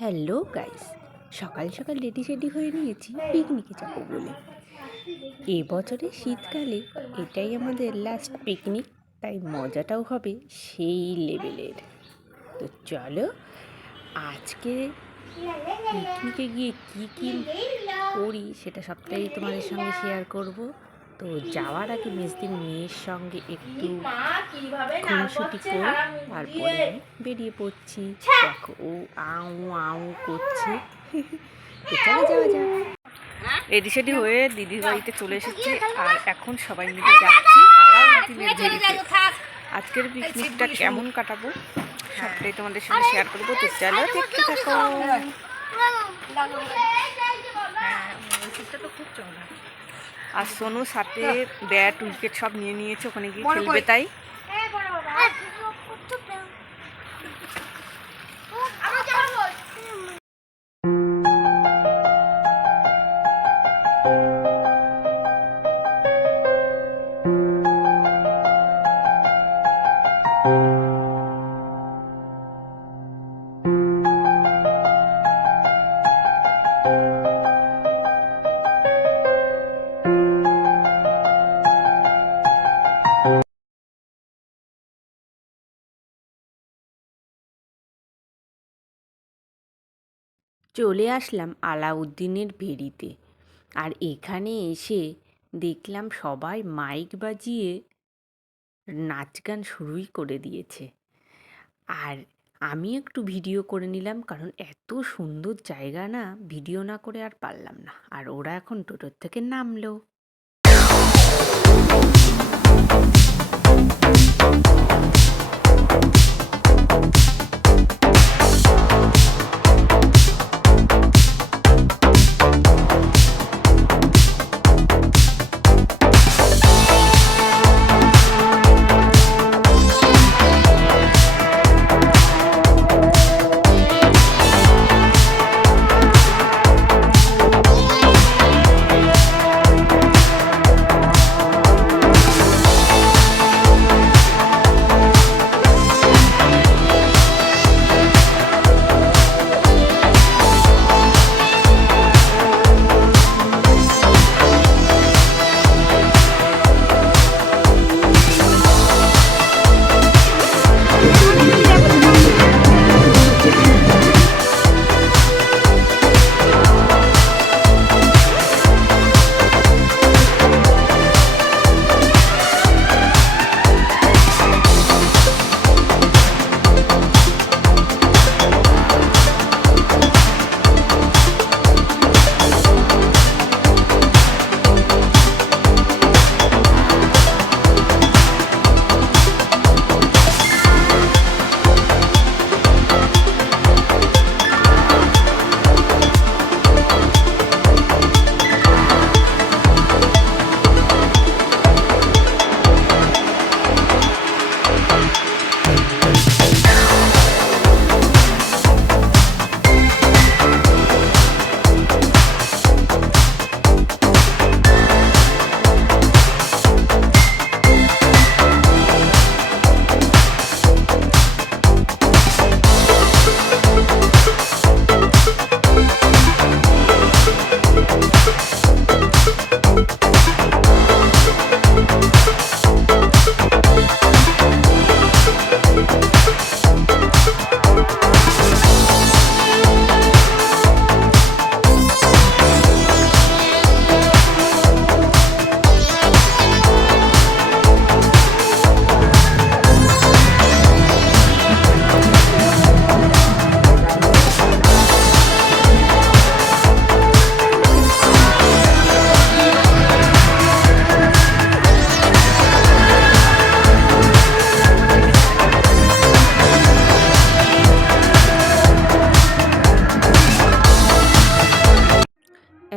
Hello guys, সকাল সকাল ready হয়ে নিয়েছি পিকনিকে যাবো বলে। এবছরে শীতকালে এটাই আমাদের লাস্ট পিকনিক, তাই মজাটাও হবে সেই লেভেলের। তো চলো আজকে পিকনিকে গিয়ে কি কি করি সেটা সবটাই তোমাদের সঙ্গে শেয়ার করব। তো যাওয়ার আগে মেজদির মেয়ের সঙ্গে একটু খুনসুটি করে তারপরে আমি বেরিয়ে পড়ছি। দেখো ও আউ আউ করছে। তো চলো যাওয়া যাক। রেডি সেডি হয়ে দিদির বাড়িতে চলে এসেছি আর এখন সবাই মিলে যাচ্ছি আলাউদ্দিনের ঝিরিতে। আজকের পিকনিকটা কেমন কাটাবো সবটাই তোমাদের সঙ্গে শেয়ার করবো। তো চলো দেখতে থাকো। আর সোনু সাথে ব্যাট উইকেট সব নিয়ে নিয়েছে, ওখানে গিয়ে খেলবে তাই। চলে আসলাম আলাউদ্দিনের ভেড়িতে। আর এখানে এসে দেখলাম সবাই মাইক বাজিয়ে নাচ গান শুরুই করে দিয়েছে। আর আমি একটু ভিডিও করে নিলাম, কারণ এত সুন্দর জায়গা না, ভিডিও না করে আর পারলাম না। আর ওরা এখন টোটোর থেকে নামলো।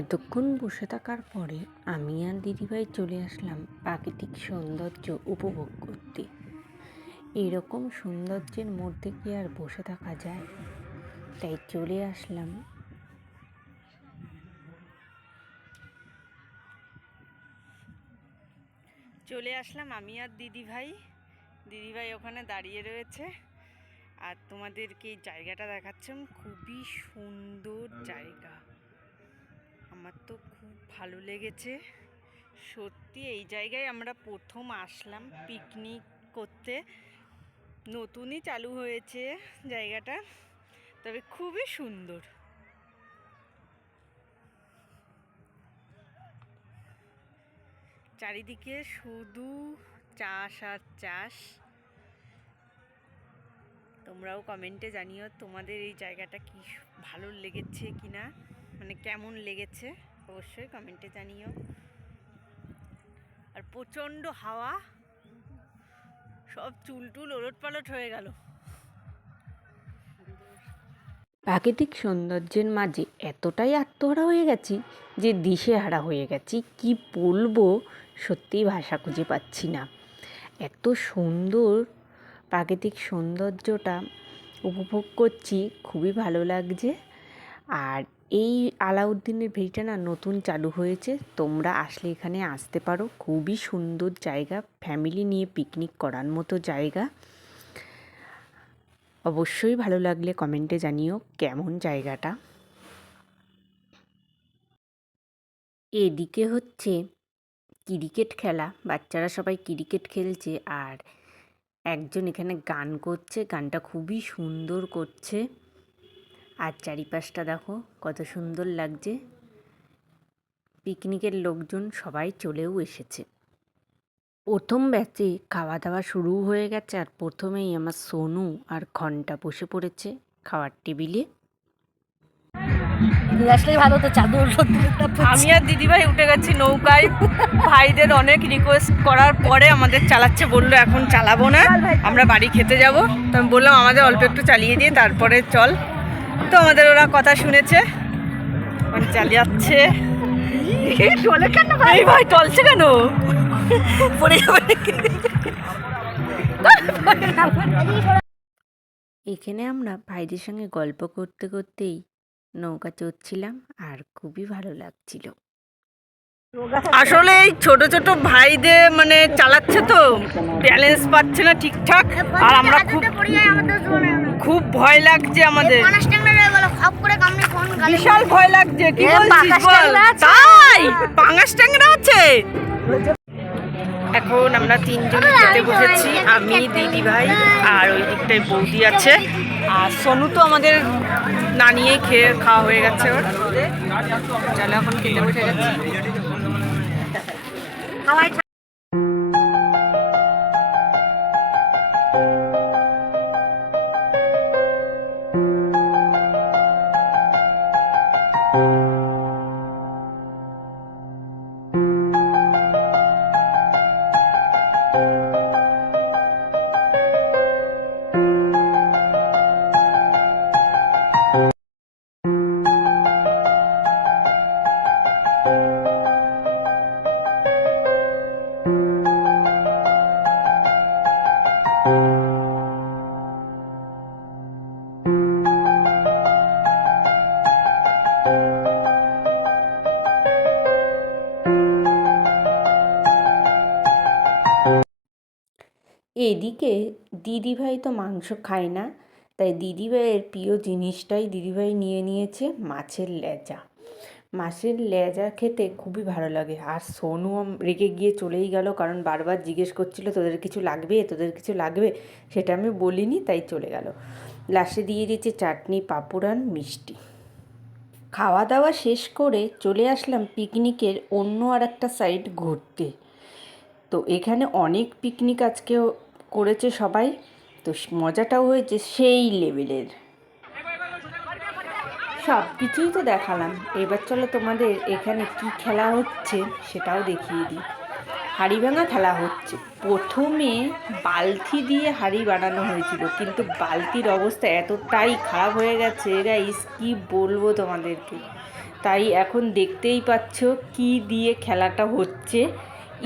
এতক্ষণ বসে থাকার পরে আমি আর দিদিভাই চলে আসলাম প্রাকৃতিক সৌন্দর্য উপভোগ করতে। এরকম সৌন্দর্যের মধ্যে কি আর বসে থাকা যায়, তাই চলে আসলাম আমি আর দিদিভাই ওখানে দাঁড়িয়ে রয়েছে। আর তোমাদেরকে এই জায়গাটা দেখাচ্ছিলাম, খুবই সুন্দর জায়গা। আমার তো খুব ভালো লেগেছে সত্যি। এই জায়গায় আমরা প্রথম আসলাম পিকনিক করতে, নতুনই চালু হয়েছে জায়গাটা, তবে খুবই সুন্দর। চারিদিকে শুধু চাষ আর চাষ। তোমরাও কমেন্টে জানিও তোমাদের এই জায়গাটা কি ভালো লেগেছে কিনা, মানে কেমন লেগেছে অবশ্যই কমেন্টে জানিও। আর প্রচণ্ড হাওয়া, সব চুলটুল ওলটপালট হয়ে গেল। প্রাকৃতিক সৌন্দর্যের মাঝে এতটাই আত্মহারা হয়ে গেছি যে দিশেহারা হয়ে গেছি, কি বলবো সত্যিই ভাষা খুঁজে পাচ্ছি না। এত সুন্দর প্রাকৃতিক সৌন্দর্যটা উপভোগ করছি, খুবই ভালো লাগছে। আর এই আলাউদ্দিনের ভেড়িটা না নতুন চালু হয়েছে, তোমরা আসলে এখানে আসতে পারো। খুবই সুন্দর জায়গা, ফ্যামিলি নিয়ে পিকনিক করার মতো জায়গা। অবশ্যই ভালো লাগলে কমেন্টে জানিও কেমন জায়গাটা। এদিকে হচ্ছে ক্রিকেট খেলা, বাচ্চারা সবাই ক্রিকেট খেলছে, আর একজন এখানে গান করছে, গানটা খুবই সুন্দর করছে। আর চারিপাশটা দেখো কত সুন্দর লাগছে। পিকনিকের লোকজন সবাই চলেও এসেছে। প্রথম ব্যাচে খাওয়া দাওয়া শুরু হয়ে গেছে, আর প্রথমেই আমার সোনু আর ঘন্টা বসে পড়েছে খাওয়ার টেবিলে। আসলেই ভালো তো, চাদর আমি আর দিদিভাই উঠে গেছি নৌকায়। ভাইদের অনেক রিকোয়েস্ট করার পরে আমাদের চালাচ্ছে, বললো এখন চালাবো না, আমরা বাড়ি খেতে যাব। তো আমি বললাম আমাদের অল্প একটু চালিয়ে দিয়ে তারপরে চল। তো আমাদের ওরা কথা শুনেছে, মানে চালিয়াচ্ছে। টলে কেন এই ভাই টলছে কেন? পড়ে যাবে। এখানে আমরা ভাইদের সঙ্গে গল্প করতে করতেই নৌকা চড়ছিলাম, আর খুবই ভালো লাগছিল। আসলে এই ছোট ছোট ভাইদের মানে চালাচ্ছে তো, ব্যালেন্স পাচ্ছে না ঠিকঠাক, আর আমরা খুব ভয় লাগছে আমাদের, বিশাল ভয় লাগছে। কি বলছিস বল? তাই পাঙাশ ট্যাংরা আছে। এখন আমরা তিনজন খেতে বসেছি, আমি দিদি ভাই আর ওই দিকটায় বৌদি আছে, আর সোনু তো আমাদের না নিয়েই খাওয়া হয়ে গেছে ওর। চলো এখন খেতে বসে গেছি। এদিকে দিদিভাই তো মাংস খায় না, তাই দিদিভাইয়ের প্রিয় জিনিসটাই দিদিভাই নিয়ে নিয়েছে, মাছের লেজা। মাছের লেজা খেতে খুবই ভালো লাগে। আর সোনু রেগে গিয়ে চলেই গেল, কারণ বারবার জিজ্ঞেস করছিল তোদের কিছু লাগবে, তোদের কিছু লাগবে। সেটা আমি বলিনি, তাই চলে গেল। লাস্টে দিয়ে দিয়েছে চাটনি, পাঁপড় আর মিষ্টি। খাওয়া দাওয়া শেষ করে চলে আসলাম পিকনিকের অন্য আর একটা সাইড ঘুরতে। তো এখানে অনেক পিকনিক আজকেও করেছে সবাই, তো মজাটাও হয়েছে সেই লেভেলের। সব কিছুই তো দেখালাম, এবার চলো তোমাদের এখানে কি খেলা হচ্ছে সেটাও দেখিয়ে দিই। হাঁড়ি ভাঙা খেলা হচ্ছে। প্রথমে বালতি দিয়ে হাঁড়ি বানানো হয়েছিল, কিন্তু বালতির অবস্থা এতটাই খারাপ হয়ে গেছে গাইস, কি বলবো তোমাদেরকে। তাই এখন দেখতেই পাচ্ছ কি দিয়ে খেলাটা হচ্ছে,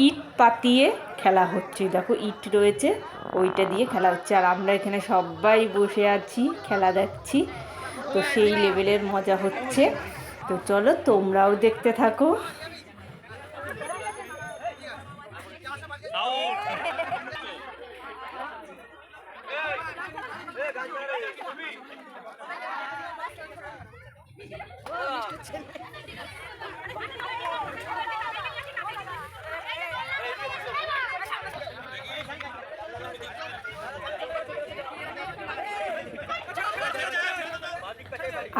ইট পাতিয়ে খেলা হচ্ছে। দেখো ইট রয়েছে, ওইটা দিয়ে খেলা হচ্ছে, আর আমরা এখানে সবাই বসে আছি খেলা দেখছি। তো সেই লেভেলের মজা হচ্ছে। তো চলো তোমরাও দেখতে থাকো।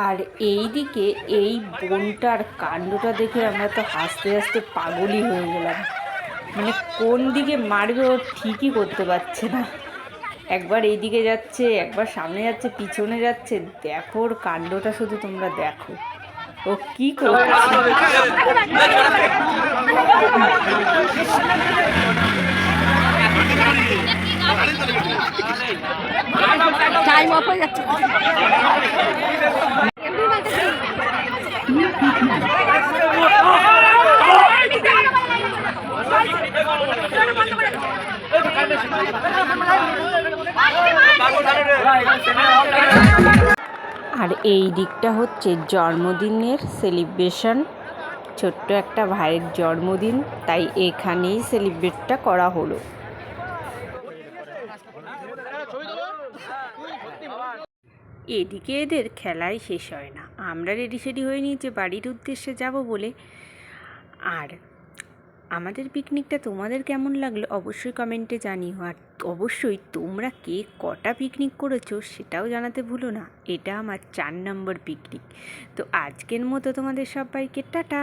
আর এই দিকে এই বোনটার কাণ্ডটা দেখে আমরা তো হাসতে হাসতে পাগলই হয়ে গেলাম। মানে কোন দিকে মারবে ও ঠিকই করতে পারছে না, একবার এই দিকে যাচ্ছে, একবার সামনে যাচ্ছে, পিছনে যাচ্ছে। দেখো ওর কাণ্ডটা শুধু তোমরা দেখো, ও কি করছে। টাইম অফ হয়ে যাচ্ছে। আর এই দিকটা হচ্ছে জন্মদিনের সেলিব্রেশন, ছোট্ট একটা ভাইয়ের জন্মদিন, তাই এখানেই সেলিব্রেটটা করা হলো। এদিকে এদের খেলাই শেষ হয় না, আমরা রেডি সেডি হয়ে নিয়েছি বাড়ির উদ্দেশ্যে যাব বলে। আর আমাদের পিকনিকটা তোমাদের কেমন লাগলো অবশ্যই কমেন্টে জানিও। আর অবশ্যই তোমরা কে কটা পিকনিক করেছো সেটাও জানাতে ভুলো না। এটা আমার 4 নম্বর পিকনিক। তো আজকের মতো তোমাদের সবাইকে টাটা।